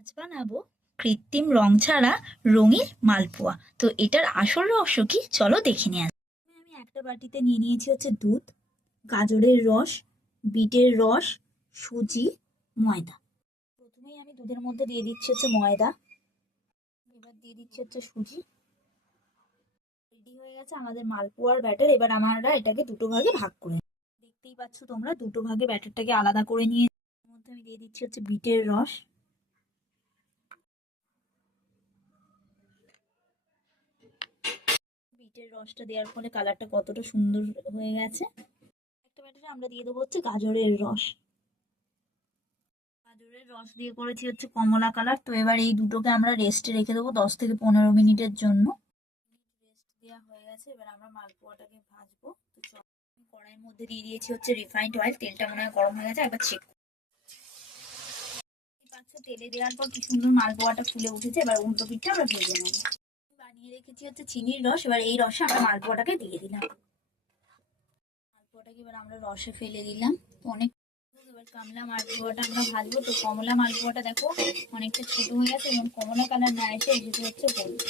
আজ বানাবো কৃত্রিম রং ছাড়া রঙিন মালপোয়া। তো এটার আসল রহস্য কি, চলো দেখে নিয়ে আসি। আমি একটা বাটিতে নিয়ে নিয়েছি হচ্ছে দুধ, গাজরের রস, বিটের রস, সুজি, ময়দা। প্রথমেই আমি দুধের মধ্যে দিয়ে দিচ্ছি হচ্ছে ময়দা, এবার দিয়ে দিচ্ছি হচ্ছে সুজি। রেডি হয়ে গেছে আমাদের মালপোয়ার ব্যাটার। এবার আমরা এটাকে দুটো ভাগে ভাগ করে নিই। দেখতেই পাচ্ছ তোমরা, দুটো ভাগে ব্যাটারটাকে আলাদা করে নিয়ে এর মধ্যে আমি দিয়ে দিচ্ছি হচ্ছে বিটের রস। বিটের রসটা দেওয়ার ফলে কালারটা কতটা সুন্দর হয়ে গেছে। একটা ব্যাটারে আমরা দিয়ে দেবো হচ্ছে গাজরের রস। গাজরের রস দিয়ে করেছি হচ্ছে কমলা কালার। তো এবার এই দুটোকে আমরা রেস্টে রেখে দেবো 10 থেকে 15 মিনিটের জন্য। রেস্ট দেওয়া হয়ে গেছে, এবার আমরা মালপোয়াটাকে ভাজবো। তো আমি কড়াইয়ের মধ্যে দিয়ে দিয়েছি হচ্ছে রিফাইন্ড অয়েল। তেলটা মনে হয় গরম হয়ে গেছে, একবার চেক পাচ্ছ। তেলে দেওয়ার পর কি সুন্দর মালপোয়াটা ফুলে উঠেছে। এবার উল্টো পিঠটা আমরা ভেজে নেবো। বানিয়ে রেখেছি হচ্ছে চিনির রস, এবার এই রসে আমরা মালপোয়াটাকে দিয়ে দিলাম। মালপোয়াটাকে এবার আমরা রসে ফেলে দিলাম। তো অনেক এবার কমলা মালপোয়াটা আমরা ভাজবো। তো কমলা মালপোয়াটা দেখো অনেকটা ছোট হয়ে গেছে এবং কমলা কালার না এসে এসেছে হচ্ছে হলুদ।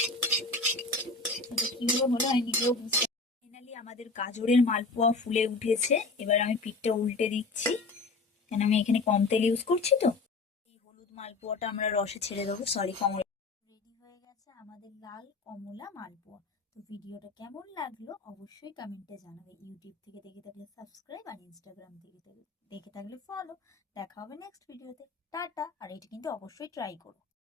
তো কিভাবে হলো আমি নিজেও বুঝতে। ফাইনালি আমাদের গাজরের মালপোয়া ফুলে উঠেছে। এবার আমি পিঠটা উল্টে দিচ্ছি, কেন আমি এখানে কম তেল ইউজ করছি। তো এই হলুদ মালপোয়াটা আমরা রসে ছেড়ে দেবো, সরি কমলা। রেডি হয়ে গেছে আমাদের লাল কমলা মালপোয়া। তো ভিডিওটা কেমন লাগলো অবশ্যই কমেন্টে জানাবে। ইউটিউব থেকে দেখে থাকলে সাবস্ক্রাইব, আর ইনস্টাগ্রাম থেকে দেখে থাকলে ফলো। দেখা হবে নেক্সট ভিডিওতে। টাটা। আর এটা কিন্তু অবশ্যই ট্রাই করো।